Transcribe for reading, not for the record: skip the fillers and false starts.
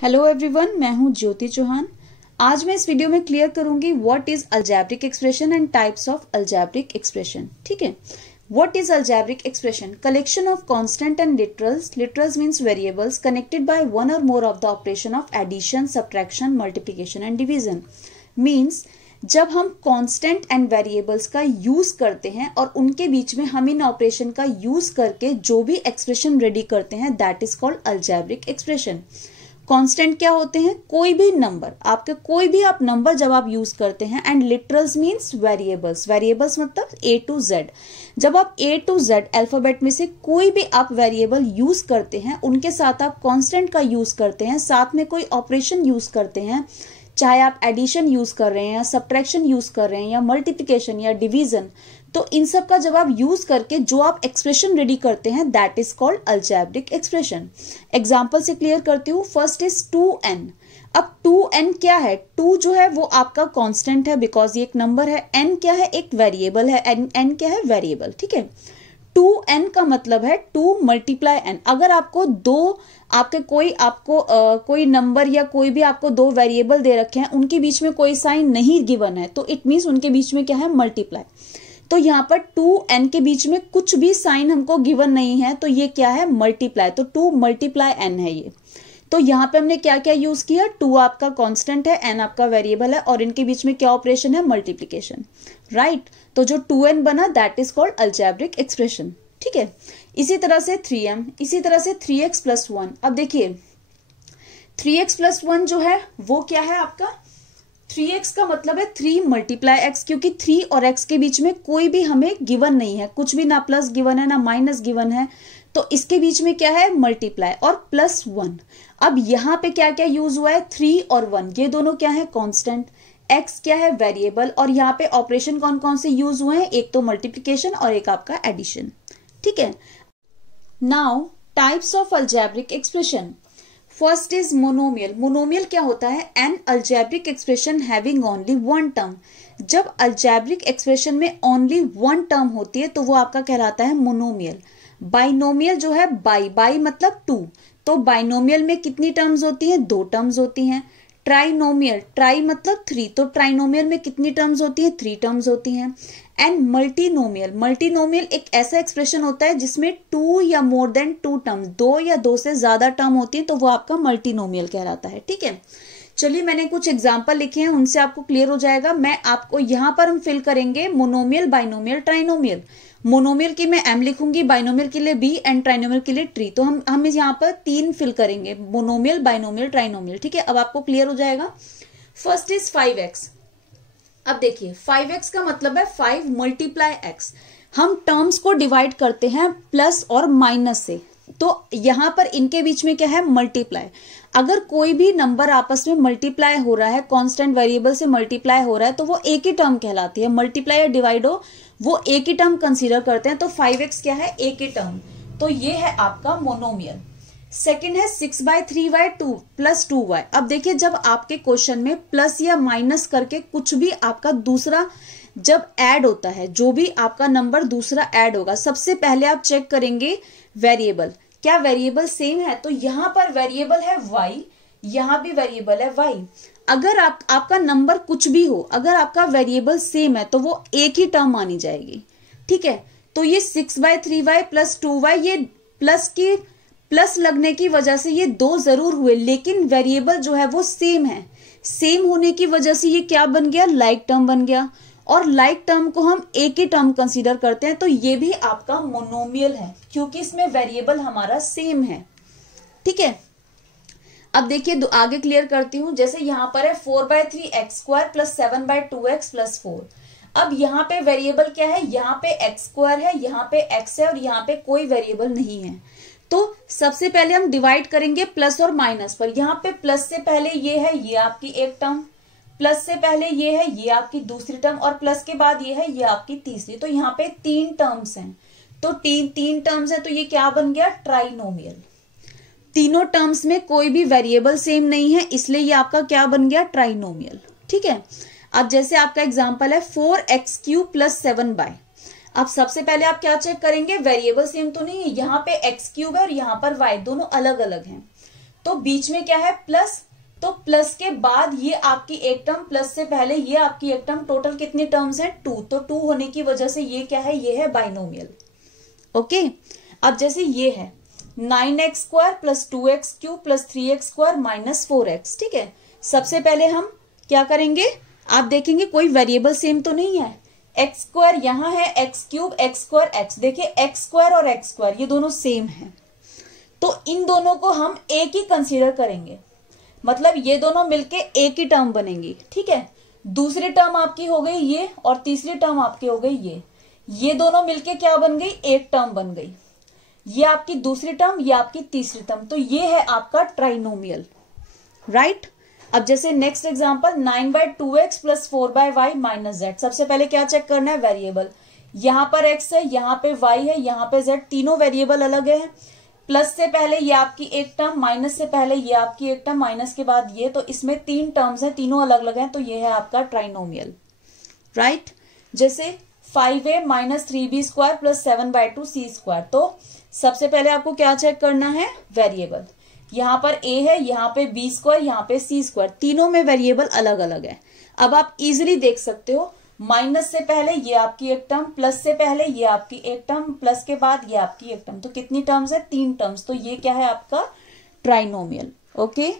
Hello everyone, मैं हूं ज्योति चौहान। आज मैं इस वीडियो में क्लियर करूंगी what is algebraic expression and types of algebraic expression. ठीक है, what is algebraic expression? Collection of constant and literals. Literals means variables connected by one or more of the operation of addition, subtraction, multiplication and division. Means जब हम constant and variables का use करते हैं और उनके बीच में हम इन operation का यूज करके जो भी एक्सप्रेशन रेडी करते हैं, that is called algebraic expression. Constant क्या होते हैं? कोई भी नंबर, आपके कोई भी आप नंबर जब आप यूज करते हैं। And literals means variables. Variables मतलब A to Z। जब आप A to Z अल्फाबेट में से कोई भी आप वेरिएबल यूज करते हैं, उनके साथ आप कांस्टेंट का यूज करते हैं, साथ में कोई ऑपरेशन यूज करते हैं, चाहे आप एडिशन यूज कर रहे हैं या सब्ट्रैक्शन यूज कर रहे हैं या मल्टीप्लिकेशन या डिवीजन, तो इन सब का जब आप यूज करके जो आप एक्सप्रेशन रेडी करते हैं, that is called algebraic expression. Example से क्लियर करती हूँ। First is 2n। अब 2n क्या है? 2 जो है वो आपका कांस्टेंट है बिकॉज ये एक नंबर है। n क्या है? एक वेरिएबल है। n क्या है? वेरिएबल। ठीक है, 2n का मतलब है 2 मल्टीप्लाई n। अगर आपको दो आपके कोई नंबर या कोई भी आपको दो वेरिएबल दे रखे हैं, उनके बीच में कोई साइन नहीं गिवन है, तो इट मीन्स उनके बीच में क्या है? मल्टीप्लाई। तो यहाँ पर 2n के बीच में कुछ भी साइन हमको गिवन नहीं है, तो ये क्या है? मल्टीप्लाई। तो 2 मल्टीप्लाई n है ये। तो यहाँ पे हमने क्या क्या यूज किया? 2 आपका कांस्टेंट है, n आपका वेरिएबल है, और इनके बीच में क्या ऑपरेशन है? मल्टीप्लिकेशन। राइट, तो जो 2n बना that is called algebraic expression. ठीक है, इसी तरह से 3m, इसी तरह से 3x प्लस 1। अब देखिए 3x प्लस 1 जो है वो क्या है आपका? 3x का मतलब है 3 मल्टीप्लाई x, क्योंकि 3 और x के बीच में कोई भी हमें गिवन नहीं है, कुछ भी, ना प्लस गिवन है ना माइनस गिवन है, तो इसके बीच में क्या है? मल्टीप्लाई और प्लस 1। अब यहाँ पे क्या क्या यूज हुआ है? 3 और 1, ये दोनों क्या है? कांस्टेंट। x क्या है? वेरिएबल। और यहाँ पे ऑपरेशन कौन कौन से यूज हुए हैं? एक तो मल्टीप्लिकेशन और एक आपका एडिशन। ठीक है, now types of algebraic expression. First is monomial. Monomial क्या होता है? N algebraic expression having only one term. जब अलजेब्रिक एक्सप्रेशन में ओनली वन टर्म होती है तो वो आपका कहलाता है मोनोमियल। बाइनोमियल जो है, बाई मतलब 2, तो बाइनोमियल में कितनी टर्म्स होती हैं? 2 टर्म्स होती हैं। ट्राइनोमियल, ट्राई मतलब 3, तो ट्राइनोमियल में कितनी टर्म्स होती हैं? 3 टर्म्स होती हैं। एंड मल्टीनोमियल, मल्टीनोमियल एक ऐसा एक्सप्रेशन होता है जिसमें 2 या मोर देन 2 टर्म, 2 या 2 से ज्यादा टर्म होती है, तो वो आपका मल्टीनोमियल कहलाता है। ठीक है, चलिए मैंने कुछ एग्जांपल लिखे हैं, उनसे आपको क्लियर हो जाएगा। मैं आपको यहाँ पर हम फिल करेंगे मोनोमियल, बाइनोमियल, ट्राइनोमियल। मोनोमियल की मैं m लिखूंगी, बाइनोमियल के लिए b एंड ट्राइनोमियल के लिए ट्री। तो हम यहाँ पर 3 फिल करेंगे, मोनोमियल, बाइनोमियल, ट्राइनोमियल। ठीक है, अब आपको क्लियर हो जाएगा। First is 5x। अब देखिए 5x का मतलब है 5 मल्टीप्लाई x। हम टर्म्स को डिवाइड करते हैं प्लस और माइनस से, तो यहां पर इनके बीच में क्या है? मल्टीप्लाई। अगर कोई भी नंबर आपस में मल्टीप्लाई हो रहा है, कांस्टेंट वेरिएबल से मल्टीप्लाई हो रहा है, तो वो एक ही टर्म कहलाती है। मल्टीप्लाई या डिवाइड हो, वो एक ही टर्म कंसीडर करते हैं। तो 5x क्या है? एक ही टर्म, तो ये है आपका मोनोमियल। सेकेंड है 6/3y प्लस 2y। अब देखिए जब आपके क्वेश्चन में प्लस या माइनस करके कुछ भी आपका दूसरा जब ऐड होता है, जो भी आपका नंबर दूसरा ऐड होगा, सबसे पहले आप चेक करेंगे वेरिएबल, क्या वेरिएबल सेम है? तो यहाँ पर वेरिएबल है y, यहाँ भी वेरिएबल है y। अगर आपका नंबर कुछ भी हो, अगर आपका वेरिएबल सेम है तो वो एक ही टर्म मानी जाएगी। ठीक है, तो ये 6/3y प्लस 2y, ये प्लस लगने की वजह से ये 2 जरूर हुए, लेकिन वेरिएबल जो है वो सेम है। सेम होने की वजह से ये क्या बन गया? लाइक टर्म बन गया, और लाइक टर्म को हम एक ही टर्म कंसीडर करते हैं, तो ये भी आपका मोनोमियल है क्योंकि इसमें वेरिएबल हमारा सेम है। ठीक है, अब देखिए आगे क्लियर करती हूं। जैसे यहाँ पर है 4/3x² प्लस 7/2x प्लस 4। अब यहाँ पे वेरिएबल क्या है? यहाँ पे x² है, यहाँ पे x है, और यहाँ पे कोई वेरिएबल नहीं है। तो सबसे पहले हम डिवाइड करेंगे प्लस और माइनस पर। यहाँ पे प्लस से पहले ये है, ये आपकी एक टर्म, प्लस से पहले ये है, ये आपकी दूसरी टर्म, और प्लस के बाद ये है, ये आपकी तीसरी। तो यहाँ पे 3 टर्म्स हैं, तो तीन टर्म्स हैं, तो ये क्या बन गया? ट्राइनोमियल। तीनों टर्म्स में कोई भी वेरिएबल सेम नहीं है, इसलिए ये आपका क्या बन गया? ट्राइनोमियल। ठीक है, अब जैसे आपका एग्जाम्पल है 4x³ प्लस 7y। अब सबसे पहले आप क्या चेक करेंगे? वेरिएबल सेम तो नहीं है, यहाँ पे x³ है और यहाँ पर y, दोनों अलग अलग हैं। तो बीच में क्या है प्लस, तो प्लस के बाद ये आपकी एक टर्म, प्लस से पहले ये आपकी एक टर्म, टोटल कितनी टर्म्स है 2, तो 2 होने की वजह से ये क्या है, ये है बाइनोमियल। ओके, अब जैसे ये है 9x² plus 2x³ plus 3x² minus 4x, ठीक है। सबसे पहले हम क्या करेंगे, आप देखेंगे कोई वेरिएबल सेम तो नहीं है, x² यहां है, x³ x² x, देखिए x² और x² ये दोनों सेम है, तो इन दोनों को हम एक ही कंसीडर करेंगे, मतलब ये दोनों मिलके एक ही टर्म बनेंगी, ठीक है। दूसरी टर्म आपकी हो गई ये, और तीसरी टर्म आपकी हो गई ये दोनों मिलके क्या बन गई, एक टर्म बन गई। ये आपकी दूसरी टर्म, ये आपकी तीसरी टर्म, तो ये है आपका ट्राइनोमियल, राइट। अब जैसे next example 9/2x plus 4/y minus z, सबसे पहले क्या चेक करना है, वेरिएबल। यहाँ पर x है, यहाँ पे y है, यहाँ पे z, तीनों वेरिएबल अलग है। प्लस से पहले ये आपकी एक टर्म, माइनस से पहले ये आपकी एक टर्म, माइनस के बाद ये, तो इसमें 3 टर्म्स हैं, तीनों अलग अलग हैं, तो ये है आपका ट्राइनोमियल, राइट। जैसे 5a minus 3b² plus 7/2c², तो सबसे पहले आपको क्या चेक करना है, वेरिएबल। यहाँ पर a है, यहाँ पे b², यहाँ पे c², तीनों में वेरिएबल अलग अलग है। अब आप इजिली देख सकते हो, माइनस से पहले ये आपकी एक टर्म, प्लस से पहले ये आपकी एक टर्म, प्लस के बाद ये आपकी एक टर्म, तो कितनी टर्म्स है, 3 टर्म्स, तो ये क्या है आपका ट्राइनोमियल। ओके।